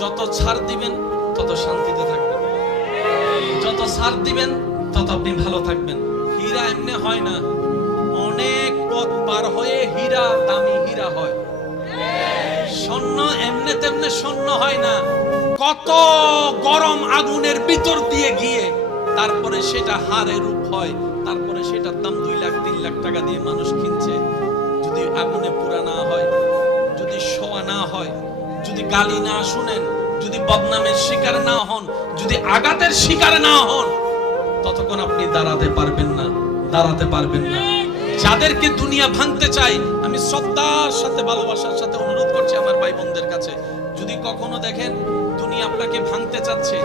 যত ছাড় দিবেন তত শান্তিতে থাকবেন, যত ছাড় দিবেন তত আপনি ভালো থাকবেন। হীরা এমনি হয় না, অনেক পথ পার হয়ে হীরা দামি হীরা হয়। স্বর্ণ এমনি তেমনি স্বর্ণ হয় না, কত গরম আগুনের ভিতর দিয়ে গিয়ে তারপরে সেটা হারে রূপ হয়, তারপরে সেটার দাম 2 লাখ 3 লাখ টাকা দিয়ে মানুষ কিনছে। যদি আগুনে পুরা না হয়, যদি শোয়া না হয়, যদি গালি না শুনেন, যদি বদনামের শিকার না হন, যদি আঘাতের শিকার না হন, ততক্ষণ আপনি দাঁড়াতে পারবেন না, দাঁড়াতে পারবেন না। যাদেরকে দুনিয়া ভাঙতে চাই, আমি শ্রদ্ধার সাথে ভালোবাসার সাথে অনুরোধ করছি আমার ভাই বোনদের কাছে, যদি কখনো দেখেন দুনিয়া আপনাকে ভাঙতে চাচ্ছে,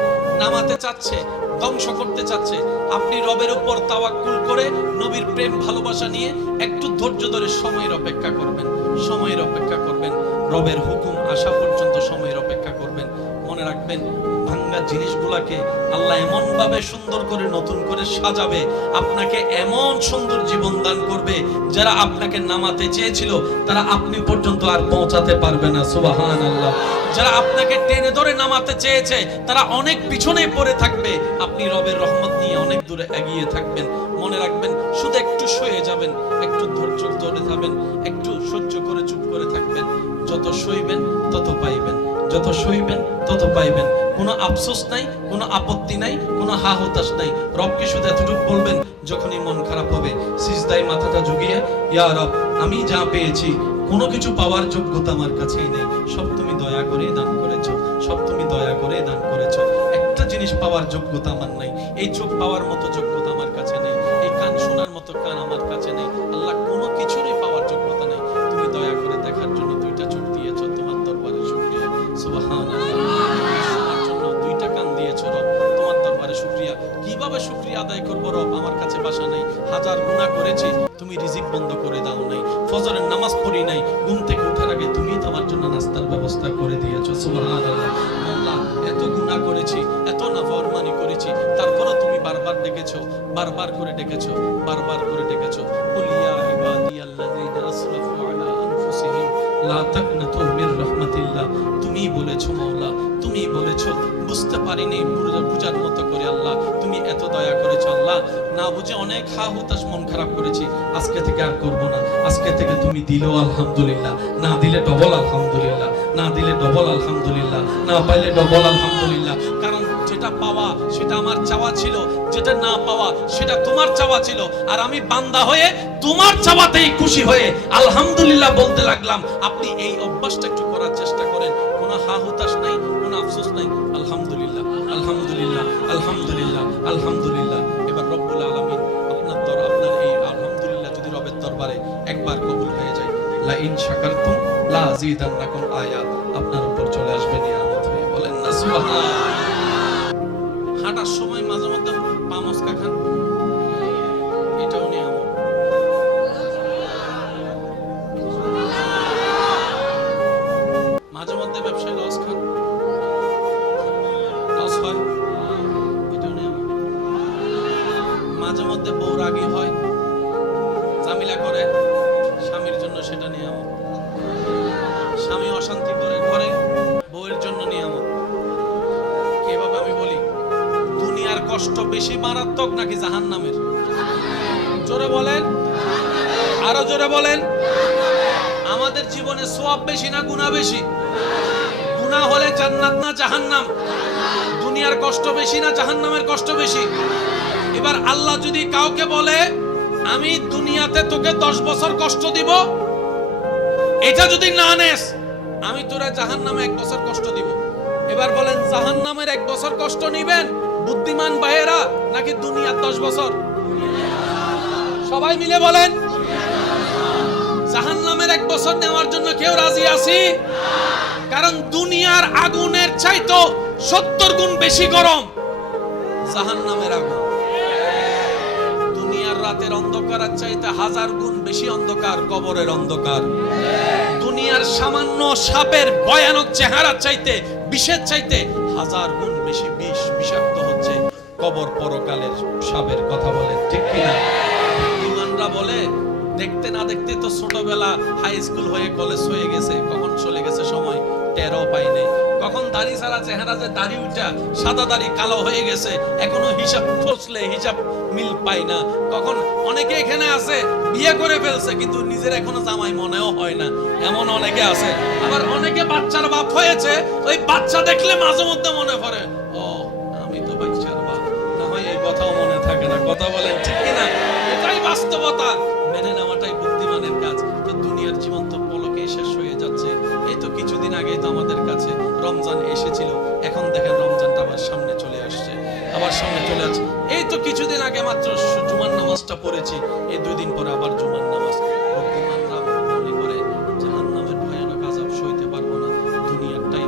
নামাতে চাচ্ছে, ধ্বংস করতে চাচ্ছে, আপনি রবের উপর তাওয়াক্কুল করে নবীর প্রেম ভালোবাসা নিয়ে একটু ধৈর্য ধরে সময়ের অপেক্ষা করবেন, সময়ের অপেক্ষা করবেন, রবের হুকুম আসা পর্যন্ত সময়ের অপেক্ষা করবেন। মনে রাখবেন, ভাঙ্গা জিনিসগুলাকে আল্লাহ এমন ভাবে সুন্দর করে নতুন করে সাজাবে, আপনাকে এমন সুন্দর জীবন দান করবে, যারা আপনাকে নামাতে চেয়েছিল তারা আপনি পর্যন্ত আর পৌঁছাতে পারবে না। সুবহানাল্লাহ। যারা আপনাকে টেনে ধরে নামাতে চেয়েছে তারা অনেক পিছনে পড়ে থাকবে, আপনি রবের রহমত নিয়ে অনেক দূরে এগিয়ে থাকবেন। মনে রাখবেন, শুধু একটু সয়ে যাবেন, একটু ধৈর্য ধরে থাকবেন, একটু সহ্য করে চুপ করে থাকবেন। যত সইবেন তত পাইবেন, যত সইবেন তত পাইবেন। কোনো আফসোস নাই, কোনো আপত্তি নাই, কোনো হা হতাশ নাই। রবকে শুধু এতটুকু বলবেন, যখনই মন খারাপ হবে সিজদায় মাথাটা ঝুঁকিয়ে, ইয়া রব, আমি যা পেয়েছি কোনো কিছু পাওয়ার যোগ্যতা আমার কাছেই নেই, সব তুমি দয়া করে দান করেছো, সব তুমি দয়া করে দান করেছো। একটা জিনিস পাওয়ার যোগ্যতা আমার নাই, এই চোখ পাওয়ার মতো যোগ্যতা আমার কাছে নেই, এই কান শোনার মতো কান আমার কাছে নেই। আল্লাহ, কোনো কিছুরই পাওয়ার যোগ্যতা নেই, তুমি দয়া করে দেখার জন্য 2টা চোখ দিয়েছো, তোমার দরবারে শুকরিয়া। সুবহানাল্লাহ। শোনার জন্য 2টা কান দিয়েছো রব, তোমার দরবারে শুকরিয়া। কিভাবে শুকরিয়া আদায় করবো রব? আমার কাছে ভাষা নাই। হাজার গুনাহ করেছি, তুমি রিজিক বন্ধ করে দাও নাই। ফজরের নামাজ পড়ি নাই, ঘুম থেকে ওঠার আগে তুমি আমার জন্য নাস্তার ব্যবস্থা করে দিয়েছো। সুবহানাল্লাহ। আল্লাহ, এত গুনাহ করেছি, এত নাফরমানি করেছি, তারপরে তুমি বারবার ডেকেছো, বারবার করে ডেকেছো, বারবার করে ডেকেছো। কুল ইয়া ইবাদিয়াল্লাযীনা আসরাফু আলা আনফুসিহিম লা তাকনাতু মির রাহমাতিল্লাহ। তুমি বলেছো মাওলা, তুমি বলেছো, বুঝতে পারিনি বুঝার মতো করে। আল্লাহ, তুমি এত দয়া করেছো। আল্লাহ, না বুঝে অনেক হা হতাশ, মন খারাপ করেছি, আজকে থেকে আর করব না। আজকে থেকে তুমি দিলো আলহামদুলিল্লাহ, না দিলে ডবল আলহামদুলিল্লাহ, না দিলে ডবল আলহামদুলিল্লাহ, না পাইলে ডবল আলহামদুলিল্লাহ। কারণ যেটা পাওয়া সেটা আমার চাওয়া ছিল, যেটা না পাওয়া সেটা তোমার চাওয়া ছিল, আর আমি বান্দা হয়ে তোমার চাওয়াতেই খুশি হয়ে আলহামদুলিল্লাহ বলতে লাগলাম। আপনি এই অভ্যাসটা একটু করার চেষ্টা করেন, কোনো হা হতাশ নাই, কোনো আফসোস নাই। আলহামদুলিল্লাহ, আলহামদুলিল্লাহ, আলহামদুলিল্লাহ, আলহামদুলিল্লাহ। এবার রব্বুল আলামিন আপনার এই আলহামদুলিল্লাহ যদি রবের দরবারে একবার কবুল হয়ে যায়, লা ইন শাকারতুম লা আযীদান্নাকুম আয়াত আপনার উপর চলে আসবে নিয়ামত হয়ে। বলেন না সুবহানাল্লাহ। হাঁটার সময় মাঝে মধ্যে পা মচকা খান, এটাও নিয়ামত। মাঝে মধ্যে ব্যবসায় লস খান, লস হয়, এটাও নিয়ামত। মাঝে মধ্যে বউ রাগী হয়, ঝামেলা করে স্বামীর জন্য, সেটা নিয়ামত। স্বামী অশান্তি করে ঘরে, বউয়ের জন্য নিয়ামত। কিভাবে আমি বলি, দুনিয়ার কষ্ট বেশি মারাত্মক নাকি জাহান্নামের? জোরে বলেন, আরো জোরে বলেন। আমাদের জীবনে সওয়াব বেশি না গুনাহ বেশি? গুনাহ হলে জান্নাত না জাহান্নাম? দুনিয়ার কষ্ট বেশি না জাহান্নামের কষ্ট বেশি? এবার আল্লাহ যদি কাউকে বলে, আমি দুনিয়াতে তোকে 10 বছর কষ্ট দিব, এটা যদি না নেস আমি তোরা জাহান্নামে 1 বছর কষ্ট দিব। এবার বলেন, জাহান্নামের 1 বছর কষ্ট নিবেন বুদ্ধিমান ভাইয়েরা নাকি দুনিয়ার 10 বছর? সবাই মিলে বলেন, জাহান্নামের 1 বছর নেওয়ার জন্য কেউ রাজি আছি? কারণ দুনিয়ার আগুনের চাইতো 70 গুণ বেশি গরম জাহান্নামের আগুন। দুনিয়ার রাতের অন্ধকারের চাইতে 1000 গুণ বেশি অন্ধকার কবরের অন্ধকার। দুনিয়ার সামান্য সাপের ভয়ানক চেহারার চাইতে, বিষের চাইতে 1000 গুণ বেশি বিষ, বিষাক্ত হচ্ছে কবর পরকালের সাপের। কথা বলে ঠিক কিনা? বুদ্ধিমানরা বলে, দেখতে না দেখতে তো ছোটবেলা হাই স্কুল হয়ে কলেজ হয়ে গেছে, কখন চলে গেছে সময় টেরও পাই নাই। কখন দাড়ি ছাড়া চেহারা, যে দাড়ি উঠা সাদা দাড়ি কালো হয়ে গেছে, এখনো হিসাব খসলে হিসাব মিল পাই না। কখন অনেকে এখানে আছে বিয়ে করে ফেলছে কিন্তু নিজের এখনো জামাই মনেও হয় না, এমন অনেকে আছে। আবার অনেকে বাচ্চার বাপ হয়েছে, ওই বাচ্চা দেখলে মাঝে মধ্যে মনে পড়ে, ও আমি তো বাচ্চার বাপ, না হয় এই কথাও মনে থাকে না। কথা বলেন ঠিক কিনা? এটাই বাস্তবতা, মেনে নেওয়াটাই বুদ্ধিমানের কাজ। তো দুনিয়ার জীবন তো পলকে শেষ হয়ে যাচ্ছে। এই তো কিছুদিন আগেই তো আমাদের কাছে রমজান এসেছিল, এখন দেখেন রমজানটা আবার সামনে চলে আসছে, আবার সামনে চলে আসছে। এই তো কিছুদিন আগে মাত্র জুমার নামাজটা পড়েছি, এই 2 দিন পরে আবার জুমার নামাজ। বুদ্ধিমানরা মনে করে জাহান্নামের ভয়ানক আযাব সইতে পারবো না, দুনিয়াটাই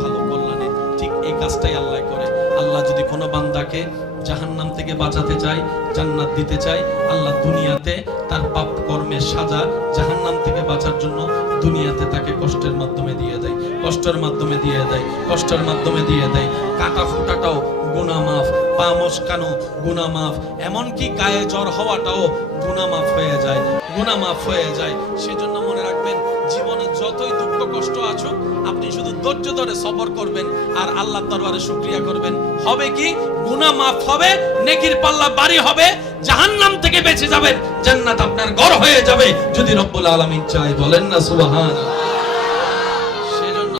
ভালো কল্যাণে। ঠিক এই কাজটাই আল্লাহ করে। আল্লাহ যদি কোনো বান্দাকে জাহান্নাম থেকে বাঁচাতে চায়, জান্নাত দিতে চায়, আল্লাহ দুনিয়াতে তার পাপ কর্মের সাজা জাহান্নাম থেকে বাঁচার জন্য দুনিয়াতে তাকে কষ্টের মাধ্যমে দিয়ে দেয়, কষ্টের মাধ্যমে দিয়ে দেয়, কষ্টের মাধ্যমে দিয়ে দেয়। কাটা ফুটাটাও গুনাহ মাফ, পা মচকানো গুনাহ মাফ, এমনকি গায়ে জ্বর হওয়াটাও গুনাহ মাফ হয়ে যায়, গুনাহ মাফ হয়ে যায়। সেজন্য মনে রাখবেন, জীবনে যতই দুঃখ কষ্ট আসুক, আপনি শুধু ধৈর্য ধরে সবর করবেন আর আল্লাহর দরবারে শুকরিয়া করবেন। হবে কি? গুনাহ মাফ হবে, নেকির পাল্লা বাড়ি হবে, জাহান্নাম থেকে বেঁচে যাবেন, জান্নাত আপনার ঘর হয়ে যাবে যদি রব্বুল আলামিন চায়। বলেন না সুবহানাল্লাহ।